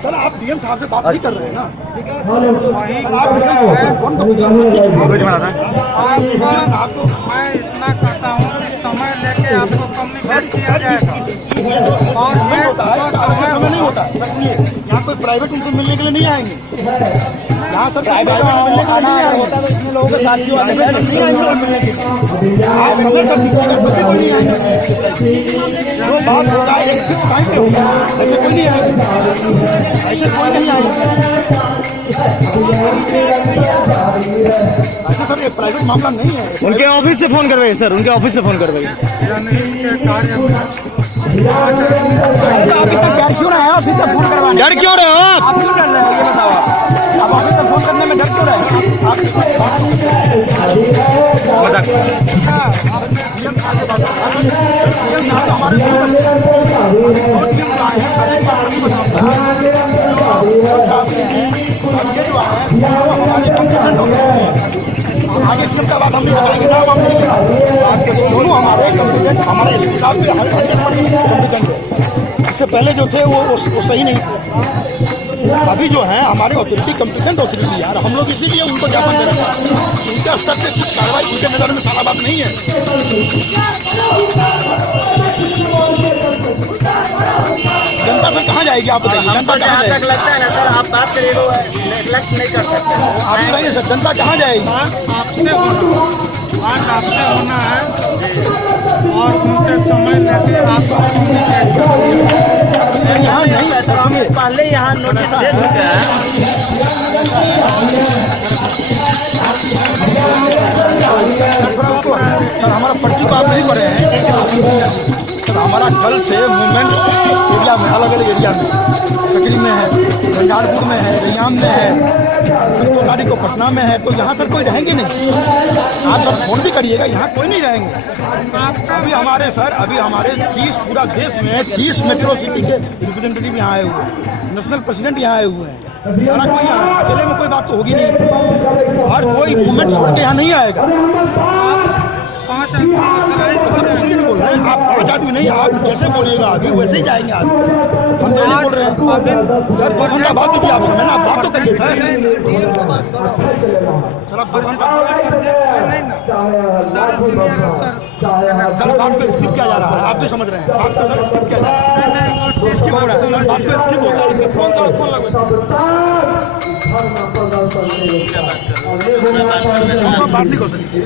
Sir आप DM साहब से बात नहीं कर रहे हैं ना? आपको मैं इतना कहता हूँ कि समय लेके आपको कम्युनिकेट किया जाएगा। और ये समय नहीं होता सुनिए, यहाँ कोई प्राइवेट उनको मिलने के लिए नहीं आएंगे। यहाँ सब प्राइवेट मिलने के लिए नहीं आएंगे। इतने लोगों के साथ क्यों आते हैं? नहीं आएंगे मिलने के लिए। आप समय सब बच्चे कोई नहीं आएंगे। जो बात होता है एक फिक्स टाइम पे होता है, ऐसे कोई नहीं आएंगे, ऐसे कोई नहीं आएंगे। ऐसे सर ये प्राइवेट मामला नहीं है। उनके ऑफिस से फोन करवाइए सर, उनके ऑफिस से फोन करवाइए। जनहित के कार्य में आप इतना डर क्यों रहे हो? ऑफिस से फोन करवाने डर क्यों रहे हो? आप क्यों डर रहे हो ये बताओ। आप ऑफिस से फोन करने में डर क्यों रहे हो? आगे की बात हम नहीं बताएंगे ना, दोनों हमारे कम्पिटेंट, हमारे स्टाफ भी हमारे कम्पिटेंट है। इससे पहले जो थे वो सही नहीं थे। अभी जो है हमारे ऑथोरिटी कम्पिटेंट ऑथोरिटी यार, हम लोग इसीलिए उनको ज्ञापन दे रहे हैं। उनके स्तर से कुछ कार्रवाई उनके नज़र में सारा बात नहीं है। जनता से कहाँ जाएगी आप बताइए? जनता कहाँ जाएगी? लगता है ना सर, आप बात करिए तो नेग्लेक्ट नहीं कर सकते। आप बताइए सर, जनता कहाँ जाएगी? आपसे होना है और उनसे समय लेके आपको कम्युनिकेट यहाँ नहीं पहले यहाँ नोटिस दे चुके हैं। सर हमारा पर्ची तो आप नहीं पढ़े हैं। सर हमारा कल से मूवमेंट एरिया में, अलग अलग एरिया में, सकरी में है, झंझारपुर में है, रैयाम में है, तारीख को पटना में है। तो यहाँ सर कोई रहेंगे नहीं। आप सर फोन भी करिएगा, यहाँ कोई नहीं रहेंगे। अभी हमारे सर, अभी हमारे 30 पूरा देश में 30 मेट्रो सिटी के रिप्रेजेंटेटिव यहाँ आए हुए हैं, नेशनल प्रेसिडेंट यहाँ आए हुए हैं। सारा कोई यहाँ, अकेले में कोई बात तो होगी नहीं। और कोई मूवमेंट छोड़ के यहाँ नहीं आएगा। सर इसलिए नहीं बोल रहे हैं, आप 5 आदमी नहीं, आप जैसे बोलिएगा अभी वैसे ही जाएंगे आदमी। हम तो नहीं बोल रहे हैं सर, 2 घंटा बात दीजिए आप समय ना, आप बात तो करिए सर। सर आप 2 घंटा सर बात को स्किप किया जा रहा है, आप भी समझ रहे हैं। बात को सर स्किप किया जा रहा है, स्किप हो रहा है सर, बात को स्किप हो रहा है। बात नहीं कर सकते।